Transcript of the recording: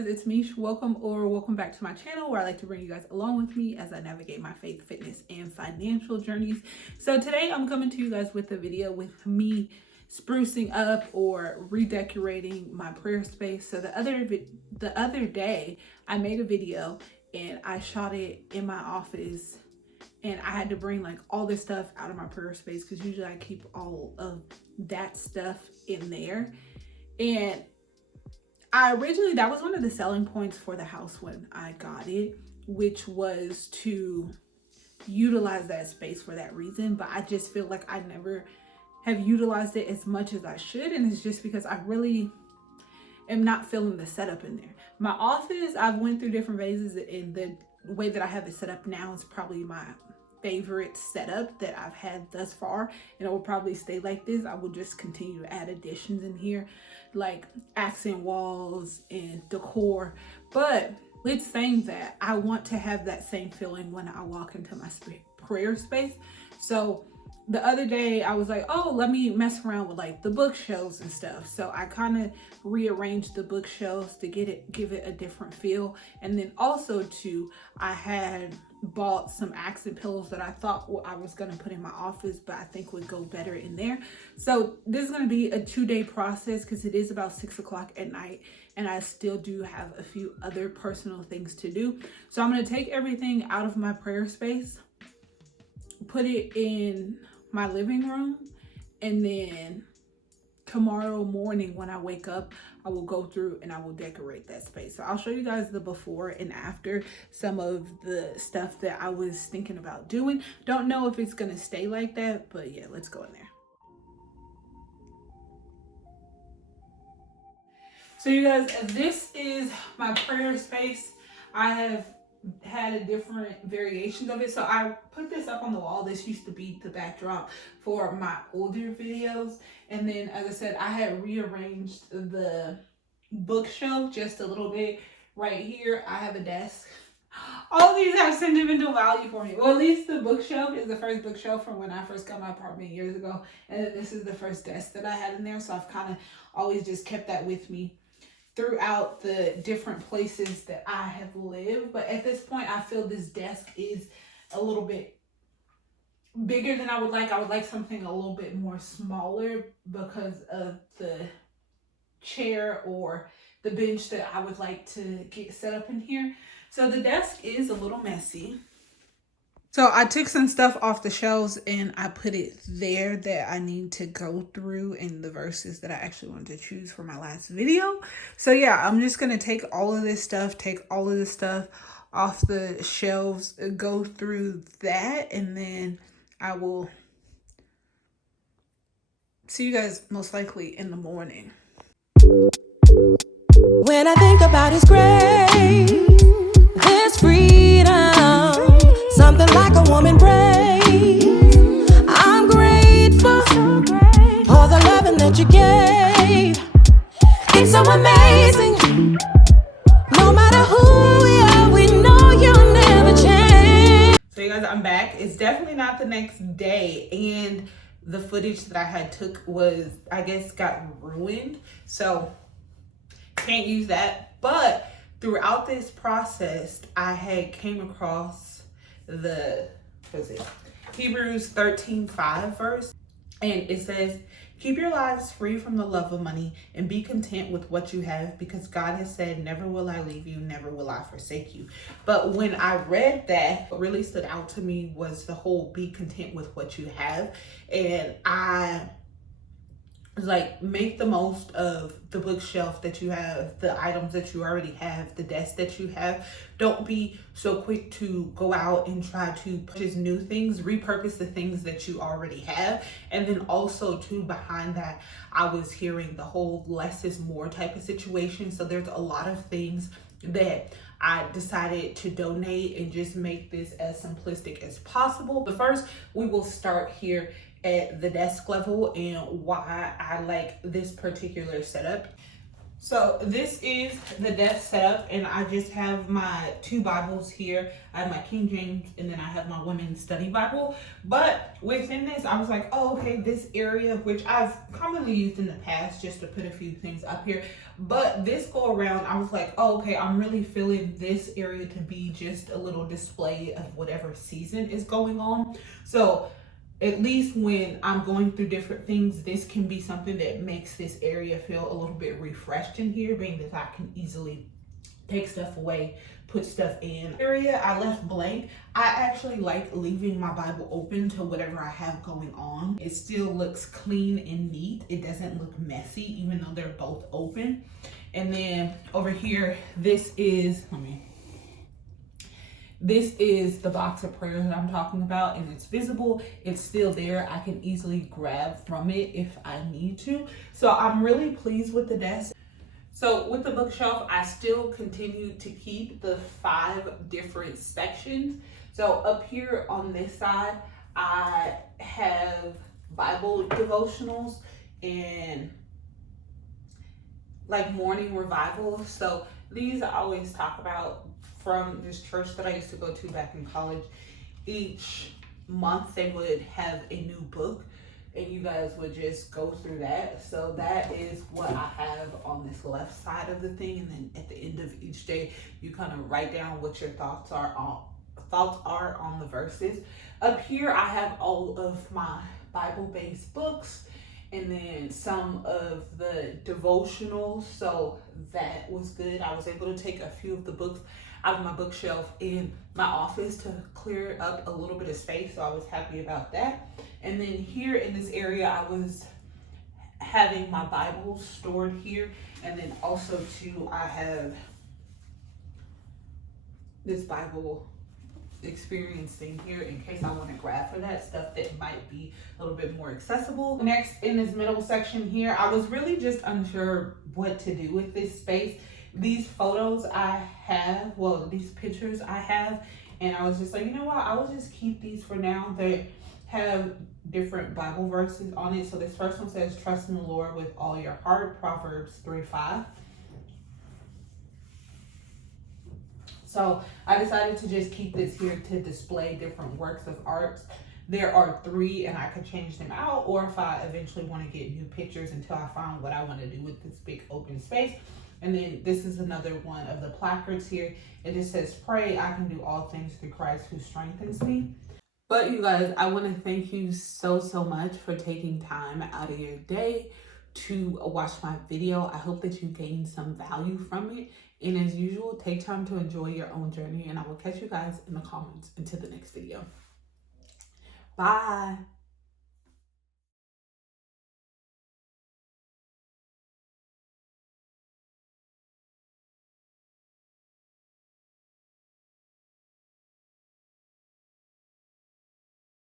guys, it's Mish. Welcome back to my channel where I like to bring you guys along with me as I navigate my faith, fitness, and financial journeys. So today I'm coming to you guys with a video with me sprucing up or redecorating my prayer space. So the other day I made a video and I shot it in my office, and I had to bring like all this stuff out of my prayer space because usually I keep all of that stuff in there. And originally that was one of the selling points for the house when I got it, which was to utilize that space for that reason. But I just feel like I never have utilized it as much as I should, and it's just because I really am not feeling the setup in there. My office, I've went through different phases, and the way that I have it set up now is probably my favorite setup that I've had thus far, and it will probably stay like this. I will just continue to add additions in here, like accent walls and decor. But with saying that, I want to have that same feeling when I walk into my prayer space. So the other day I was like, oh, let me mess around with like the bookshelves and stuff. So I kind of rearranged the bookshelves to give it a different feel. And then also too, I had bought some accent pillows that I thought I was going to put in my office, but I think would go better in there. So this is going to be a 2-day process because it is about 6 o'clock at night, and I still do have a few other personal things to do. So I'm going to take everything out of my prayer space, put it in my living room, and then tomorrow morning when I wake up, I will go through and I will decorate that space. So I'll show you guys the before and after, some of the stuff that I was thinking about doing. Don't know if it's gonna stay like that, but yeah, let's go in there. So you guys, this is my prayer space. I have had a different variations of it. So I put this up on the wall. This used to be the backdrop for my older videos. And then, as I said, I had rearranged the bookshelf just a little bit. Right here, I have a desk. All these have sentimental value for me. Well, at least the bookshelf is the first bookshelf from when I first got my apartment years ago. And then this is the first desk that I had in there. So I've kind of always just kept that with me throughout the different places that I have lived. But at this point, I feel this desk is a little bit bigger than I would like. I would like something a little bit more smaller because of the chair or the bench that I would like to get set up in here. So the desk is a little messy. So I took some stuff off the shelves and I put it there that I need to go through in the verses that I actually wanted to choose for my last video. So yeah, I'm just going to take all of this stuff off the shelves, go through that, and then I will see you guys most likely in the morning. When I think about His grace, His freedom, something like a woman praise. I'm grateful for the loving that you gave. It's so amazing. No matter who we are, we know you'll never change. So you guys, I'm back. It's definitely not the next day, and the footage that I had took was, I guess, got ruined. So can't use that. But throughout this process, I had came across the Hebrews 13:5 verse, and it says, keep your lives free from the love of money and be content with what you have, because God has said, never will I leave you, never will I forsake you. But when I read that, what really stood out to me was the whole be content with what you have. And I like, make the most of the bookshelf that you have, the items that you already have, the desk that you have. Don't be so quick to go out and try to purchase new things. Repurpose the things that you already have. And then also too, behind that, I was hearing the whole less is more type of situation. So there's a lot of things that I decided to donate and just make this as simplistic as possible. But first, we will start here at the desk level and why I like this particular setup. So this is the desk setup, and I just have my 2 Bibles here. I have my King James, and then I have my Women's Study Bible. But within this, I was like, oh, okay, this area, which I've commonly used in the past just to put a few things up here. But this go around, I was like, oh, okay, I'm really feeling this area to be just a little display of whatever season is going on. So at least when I'm going through different things, this can be something that makes this area feel a little bit refreshed in here, being that I can easily take stuff away, put stuff in. Area I left blank. I actually like leaving my Bible open to whatever I have going on. It still looks clean and neat. It doesn't look messy, even though they're both open. And then over here, this is the box of prayers that I'm talking about, and it's visible. It's still there. I can easily grab from it if I need to. So I'm really pleased with the desk. So with the bookshelf, I still continue to keep the 5 different sections. So up here on this side, I have Bible devotionals and like morning revival. So these I always talk about from this church that I used to go to back in college. Each month they would have a new book, and you guys would just go through that. So that is what I have on this left side of the thing. And then at the end of each day, you kind of write down what your thoughts are on the verses. Up here, I have all of my Bible-based books, and then some of the devotionals. So that was good. I was able to take a few of the books out of my bookshelf in my office to clear up a little bit of space. So I was happy about that. And then here in this area, I was having my Bible stored here. And then also too, I have this Bible experience thing here in case I want to grab for that stuff that might be a little bit more accessible. Next, in this middle section here, I was really just unsure what to do with this space. These photos I have, well, these pictures I have, and I was just like, you know what, I will just keep these for now. They have different Bible verses on it. So this first one says, trust in the Lord with all your heart, Proverbs 3:5. So I decided to just keep this here to display different works of art. There are 3, and I could change them out, or if I eventually want to get new pictures until I find what I want to do with this big open space. And then this is another one of the placards here. It just says, pray, I can do all things through Christ who strengthens me. But you guys, I want to thank you so much for taking time out of your day to watch my video. I hope that you gained some value from it. And as usual, take time to enjoy your own journey. And I will catch you guys in the comments until the next video. Bye.